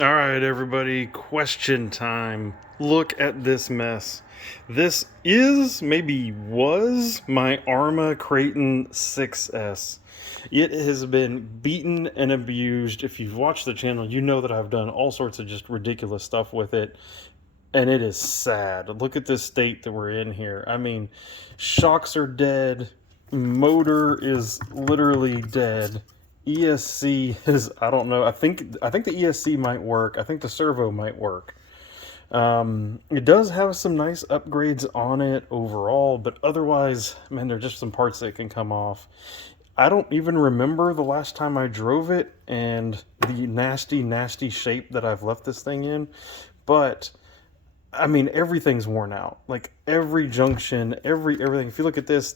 All right, everybody, question time. Look at this mess. This is, maybe was, my Arrma Kraton 6S. It has been beaten and abused. If you've watched the channel, you know that I've done all sorts of just ridiculous stuff with it. And it is sad. Look at this state that we're in here. I mean, shocks are dead. Motor is literally dead. ESC is, I don't know. I think the ESC might work. I think the servo might work. It does have some nice upgrades on it overall, but otherwise, man, there are just some parts that can come off. I don't even remember the last time I drove it and the nasty, nasty shape that I've left this thing in. But I mean, everything's worn out. Like every junction, everything. If you look at this,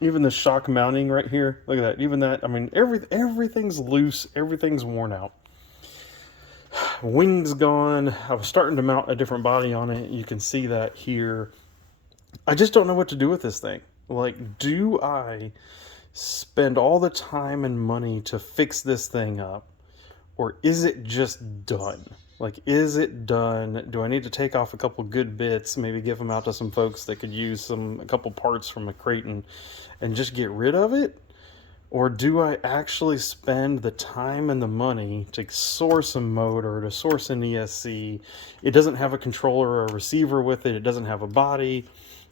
even the shock mounting right here. Look at that. Even that. I mean, everything's loose. Everything's worn out. Wings gone. I was starting to mount a different body on it. You can see that here. I just don't know what to do with this thing. Like, do I spend all the time and money to fix this thing up, or is it just done? Like, is it done? Do I need to take off a couple good bits, maybe give them out to some folks that could use a couple parts from a Kraton and just get rid of it? Or do I actually spend the time and the money to source a motor, to source an ESC? It doesn't have a controller or a receiver with it. It doesn't have a body.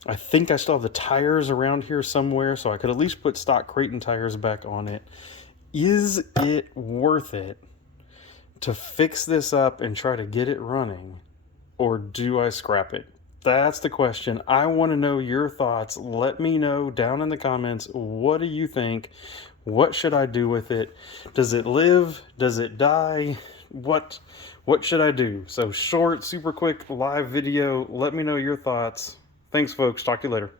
I think I still have the tires around here somewhere, so I could at least put stock Kraton tires back on it. Is it worth it to fix this up and try to get it running, or do I scrap it? That's the question. I want to know your thoughts. Let me know down in the comments. What do you think? What should I do with it? Does it live? Does it die? What should I do? So short, super quick live video. Let me know your thoughts. Thanks, folks. Talk to you later.